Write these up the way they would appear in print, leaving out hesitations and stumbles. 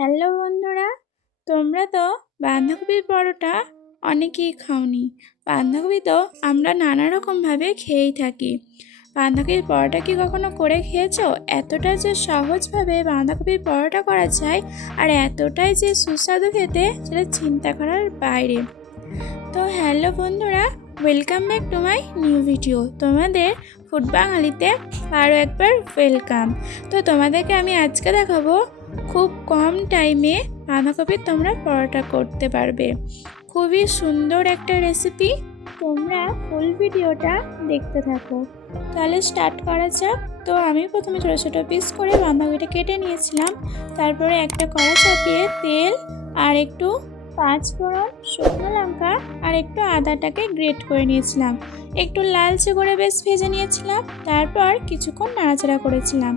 Hello বন্ধুরা, তোমরা তো বাঁধাকপির পরোটা অনেকেই খাওনি। বাঁধাকপি তো আমরা নানা রকমভাবে খেয়েই থাকি। বাঁধাকপির পরোটা কি কখনো করে খেয়েছো? এতটা যে সহজভাবে বাঁধাকপির পরোটা করা যায় আর এতটাই যে সুস্বাদু খেতে, সেটা চিন্তা করার বাইরে। তো হ্যালো বন্ধুরা, welcome back to my new video. তোমাদের ফুড বাঙালিতে আরও একবার ওয়েলকাম। তো তোমাদেরকে আমি আজকে দেখাবো খুব কম টাইমে বাঁধাকপির তোমরা পরোটা করতে পারবে। খুবই সুন্দর একটা রেসিপি, তোমরা ফুল ভিডিওটা দেখতে থাকো। তাহলে স্টার্ট করা যাক। তো আমি প্রথমে ছোটো ছোটো পিস করে বাঁধাকপিটা কেটে নিয়েছিলাম। তারপরে একটা কড়া চাপিয়ে তেল আর একটু 5 ফোড়ন, শুকনো লঙ্কা আর একটু আদাটাকে গ্রেট করে নিয়েছিলাম। একটু লালচে করে বেশ ভেজে নিয়েছিলাম। তারপর কিছুক্ষণ নাড়াচাড়া করেছিলাম।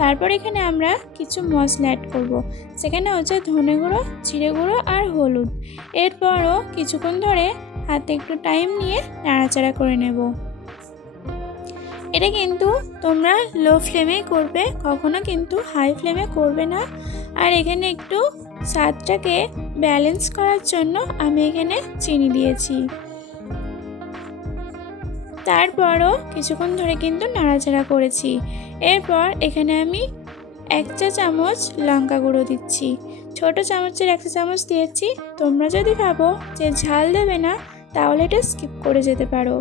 তারপর এখানে আমরা কিছু মশলা অ্যাড করব। সেখানে হচ্ছে ধনে গুঁড়ো, জিরে গুঁড়ো আর হলুদ। এরপরও কিছুক্ষণ ধরে হাতে একটু টাইম নিয়ে নাড়াচাড়া করে নেব। এটা কিন্তু তোমরা লো ফ্লেমেই করবে, কখনো কিন্তু হাই ফ্লেমে করবে না। আর এখানে একটু স্বাদটাকে ব্যালেন্স করার জন্য আমি এখানে চিনি দিয়েছি। তারপরও কিছুক্ষণ ধরে কিন্তু নাড়াচাড়া করেছি। এরপর এখানে আমি 1 চা চামচ লঙ্কা গুঁড়ো দিচ্ছি। ছোট চামচের 1 চা চামচ দিয়েছি। তোমরা যদি ভাবো যে ঝাল দেবে না, তাহলে এটা স্কিপ করে যেতে পারো।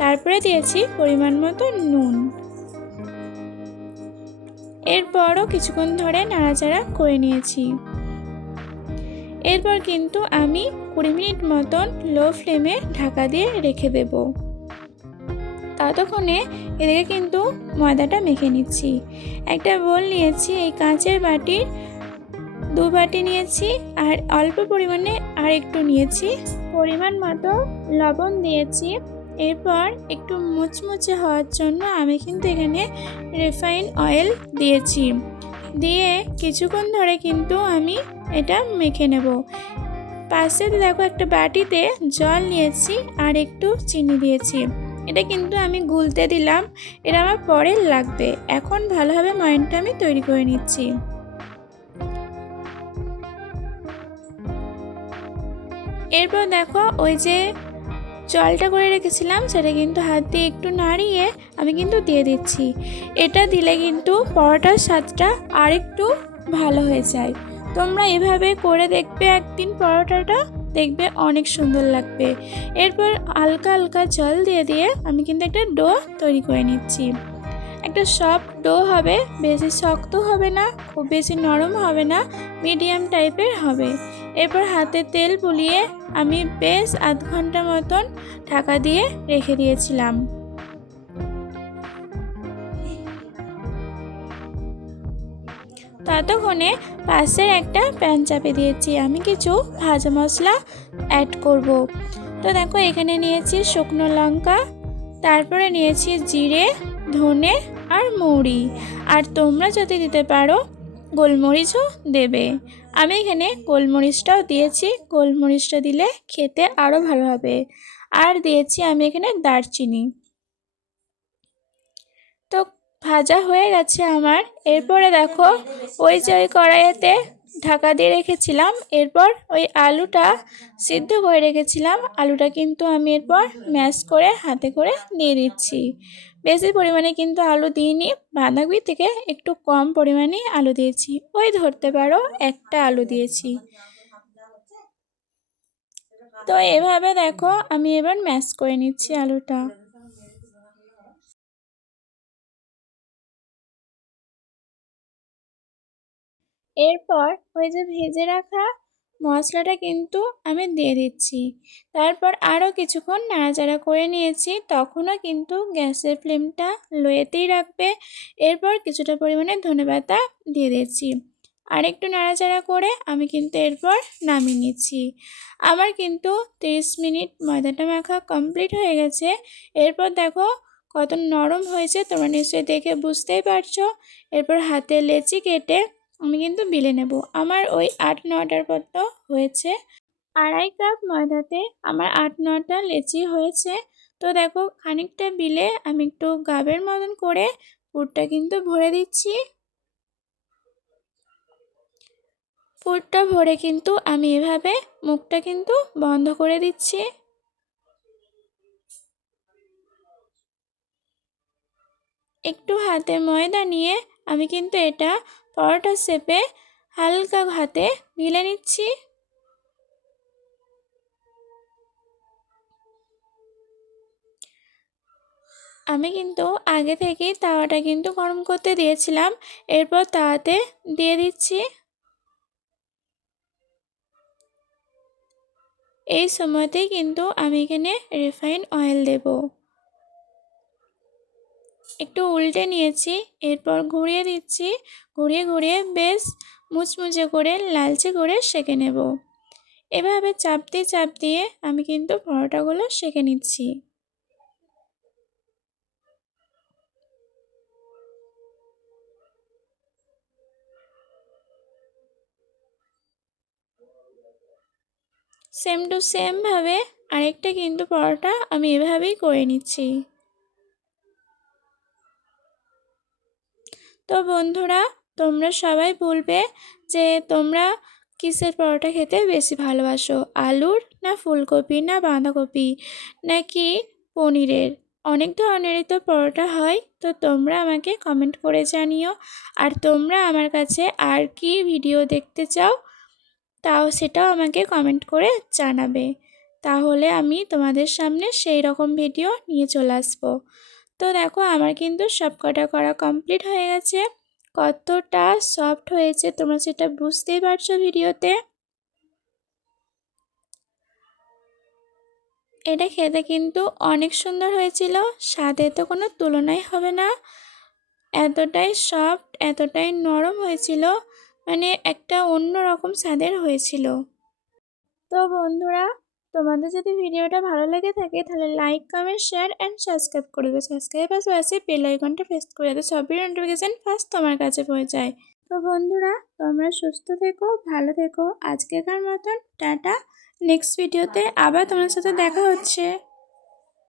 তারপরে দিয়েছি পরিমাণ মতো নুন। এরপরও কিছুক্ষণ ধরে নাড়াচাড়া করে নিয়েছি। এরপর কিন্তু আমি 20 মিনিট মতন লো ফ্লেমে ঢাকা দিয়ে রেখে দেব। ততক্ষণে এদিকে কিন্তু ময়দাটা মেখে নিচ্ছি। একটা বোল নিয়েছি, এই কাঁচের বাটির 2 বাটি নিয়েছি আর অল্প পরিমাণে আর একটু নিয়েছি। পরিমাণ মতো লবণ দিয়েছি। এরপর একটু মুচমুচে হওয়ার জন্য আমি কিন্তু এখানে রিফাইন অয়েল দিয়েছি। দিয়ে কিছুক্ষণ ধরে কিন্তু আমি এটা মেখে নেব। পাশে দেখো একটা বাটিতে জল নিয়েছি আর একটু চিনি দিয়েছি। এটা কিন্তু আমি গুলতে দিলাম, এটা আমার পরে লাগবে। এখন ভালোভাবে ময়ানটা আমি তৈরি করে নিচ্ছি। এরপর দেখো ওই যে জলটা করে রেখেছিলাম, সেটা কিন্তু হাত দিয়ে একটু নাড়িয়ে আমি কিন্তু দিয়ে দিচ্ছি। এটা দিলে কিন্তু পরোটার স্বাদটা আরেকটু ভালো হয়ে যায়। তোমরা এভাবে করে দেখবে একদিন, পরোটাটা দেখবে অনেক সুন্দর লাগবে। এরপর হালকা হালকা জল দিয়ে দিয়ে আমি কিন্তু একটা ডো তৈরি করে নিচ্ছি। একটা সফট ডো হবে, বেশি শক্ত হবে না, খুব বেশি নরম হবে না, মিডিয়াম টাইপের হবে। এরপর হাতে তেল বুলিয়ে আমি বেশ আধ ঘন্টা মতন ঢাকা দিয়ে রেখে দিয়েছিলাম। ততক্ষণে পাশের একটা প্যান চাপে দিয়েছি, আমি কিছু ভাজা মশলা অ্যাড করব। তো দেখো এখানে নিয়েছি শুকনো লঙ্কা, তারপরে নিয়েছি জিরে, ধনে আর মৌরি। আর তোমরা যদি দিতে পারো গোলমরিচও দেবে। আমি এখানে গোলমরিচটাও দিয়েছি, গোলমরিচটা দিলে খেতে আরও ভালো হবে। আর দিয়েছি আমি এখানে দারচিনি। তো ভাজা হয়ে গেছে আমার। এরপরে দেখো ওই যে ওই কড়াইতে ঢাকা দিয়ে রেখেছিলাম, এরপর ওই আলুটা সিদ্ধ করে রেখেছিলাম, আলুটা কিন্তু আমি এরপর ম্যাশ করে হাতে করে দিয়ে দিচ্ছি। বেশি পরিমাণে কিন্তু আলু দিইনি, বাঁধাকপি থেকে একটু কম পরিমাণে আলু দিয়েছি, ওই ধরতে পারো একটা আলু দিয়েছি। তো এভাবে দেখো আমি এবার ম্যাশ করে নিচ্ছি আলুটা। এরপর ওই যে ভেজে রাখা মশলাটা কিন্তু আমি দিয়ে দিচ্ছি। তারপর আরও কিছুক্ষণ নাড়াচাড়া করে নিয়েছি, তখনও কিন্তু গ্যাসের ফ্লেমটা লোয়েতেই রাখবে। এরপর কিছুটা পরিমাণে ধনেপাতা দিয়ে দিচ্ছি। আর একটু নাড়াচাড়া করে আমি কিন্তু এরপর নামিয়ে নিচ্ছি। আমার কিন্তু 30 মিনিট ময়দাটা মাখা কমপ্লিট হয়ে গেছে। এরপর দেখো কত নরম হয়েছে, তোমরা নিশ্চয়ই দেখে বুঝতেই পারছো। এরপর হাতে লেচি কেটে আমি কিন্তু বেলে নেব। আমার ওই 8-9টার মতো হয়েছে। 2.5 কাপ ময়দাতে আমার 8-9টা লেচি হয়েছে। তো দেখো খানিকটা বিলে আমি একটু গাবের মতন করে পুরটা কিন্তু ভরে দিচ্ছি। পুরটা ভরে কিন্তু আমি এভাবে মুখটা কিন্তু বন্ধ করে দিচ্ছি। একটু হাতে ময়দা নিয়ে আমি কিন্তু এটা পরোটা শেপে হালকা হাতে বেলে নিচ্ছি। আমি কিন্তু আগে থেকেই তাওয়াটা কিন্তু গরম করতে দিয়েছিলাম, এরপর তাওয়াতে দিয়ে দিচ্ছি। এই সময়তেই কিন্তু আমি এখানে রিফাইন অয়েল দেব। একটু উল্টে নিয়েছি, এরপর ঘুরিয়ে দিচ্ছি। ঘুরিয়ে ঘুরিয়ে বেশ মুচমুচে করে লালচে করে সেঁকে নেব। এভাবে চাপ দিয়ে আমি কিন্তু পরোটাগুলো সেঁকে নিচ্ছি। সেম টু সেমভাবে আরেকটা কিন্তু পরোটা আমি এভাবেই করে নিচ্ছি। তো বন্ধুরা, তোমরা সবাই বলবে যে তোমরা কিসের পরোটা খেতে বেশি ভালোবাসো, আলুর না ফুলকপি না বাঁধাকপি নাকি পনিরের। অনেক ধরনেরই তো পরোটা হয়, তো তোমরা আমাকে কমেন্ট করে জানিও। আর তোমরা আমার কাছে আর কি ভিডিও দেখতে চাও তাও সেটাও আমাকে কমেন্ট করে জানাবে, তাহলে আমি তোমাদের সামনে সেই রকম ভিডিও নিয়ে চলে আসবো। তো দেখো আমার কিন্তু সব কটা করা কমপ্লিট হয়ে গেছে। কতটা সফট হয়েছে তোমরা সেটা বুঝতেই পারছো ভিডিওতে। এটা খেতে কিন্তু অনেক সুন্দর হয়েছিল, স্বাদে তো কোনো তুলনাই হবে না। এতটাই সফট, এতটাই নরম হয়েছিল, মানে একটা অন্য রকম স্বাদের হয়েছিল। তো বন্ধুরা, তোমাদের যদি ভিডিওটা ভালো লেগে থাকে তাহলে like comment share and subscribe করে দেবে। সাবস্ক্রাইব পাশে বেল আইকনটা প্রেস করে দেবে, সব ভিডিও নোটিফিকেশান ফার্স্ট তোমার কাছে পৌঁছায়। তো বন্ধুরা, তোমরা সুস্থ থেকো, ভালো থেকো। আজকেকার মতন টাটা। নেক্সট ভিডিওতে আবার তোমার সাথে দেখা হচ্ছে।